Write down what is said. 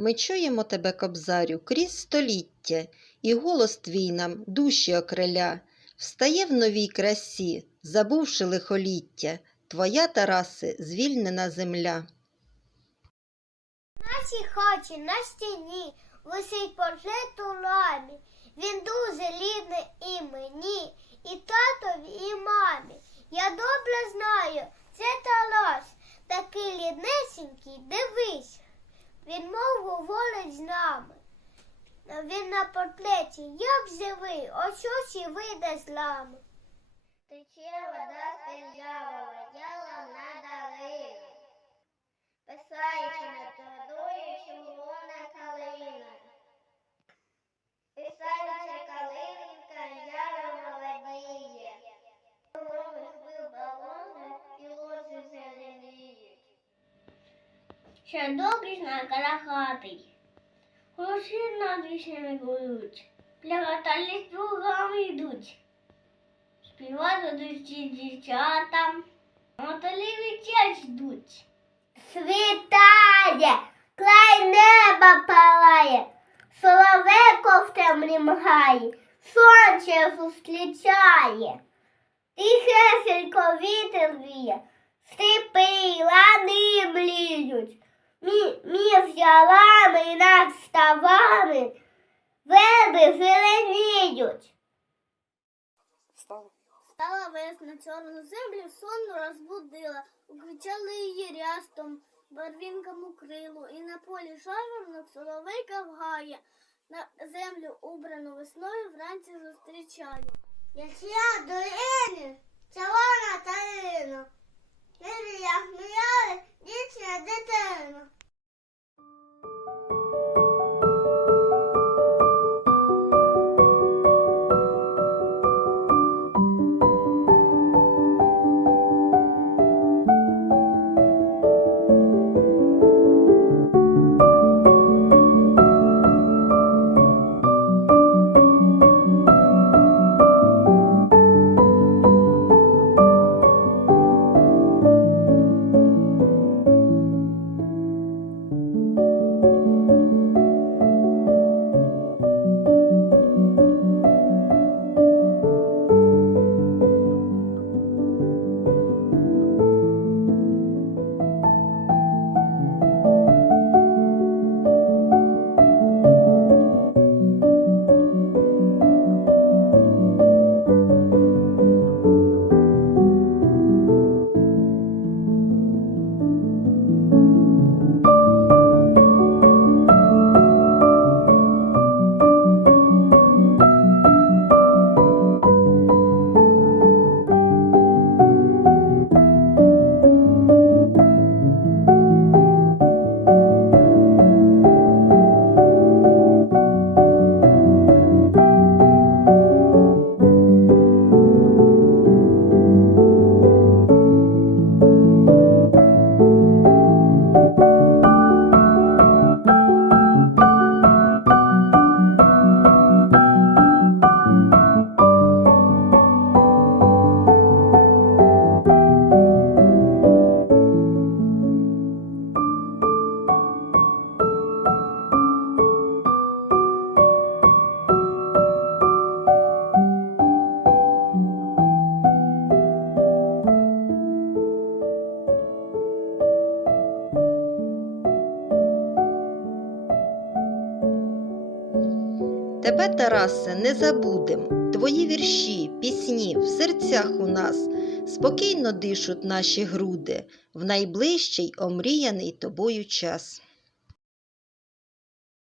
Ми чуємо тебе, кобзарю, крізь століття, і голос твій нам душі окриля. Встає в новій красі, забувши лихоліття, твоя, Тараси, звільнена земля. Наші хаті на стіні висить портрет у рамі. Він дуже рідний і мені, і татові, і мамі. Я добре знаю, це Тарас, такий ріднесенький, дивись. Він мов говорить з нами. Він на портреті, як живий, ось ось і вийде з лами. Тече вода з долину. Ще добрість на карахатий. Гроші над вишнями гують. Плягаталі з другами йдуть. Співати душі дівчатам. Мотолі вітять ждуть. Світає, край неба палає, соловейко в темрі мгає, сонце зустрічає. Тихесенько вітер віє, степи й лани мліють, між ялами і над ставами верби зеленіють. Стала весна чорну землю, сонно розбудила, укричали її рястом, барвінкам укрилу, і на полі жаворонок соловейка вгає, на землю убрану весною вранці зустрічає. Я долини, червона талина, Небі як 起来在这里？Тебе, Тарасе, не забудем. Твої вірші, пісні в серцях у нас спокійно дишуть наші груди в найближчий омріяний тобою час.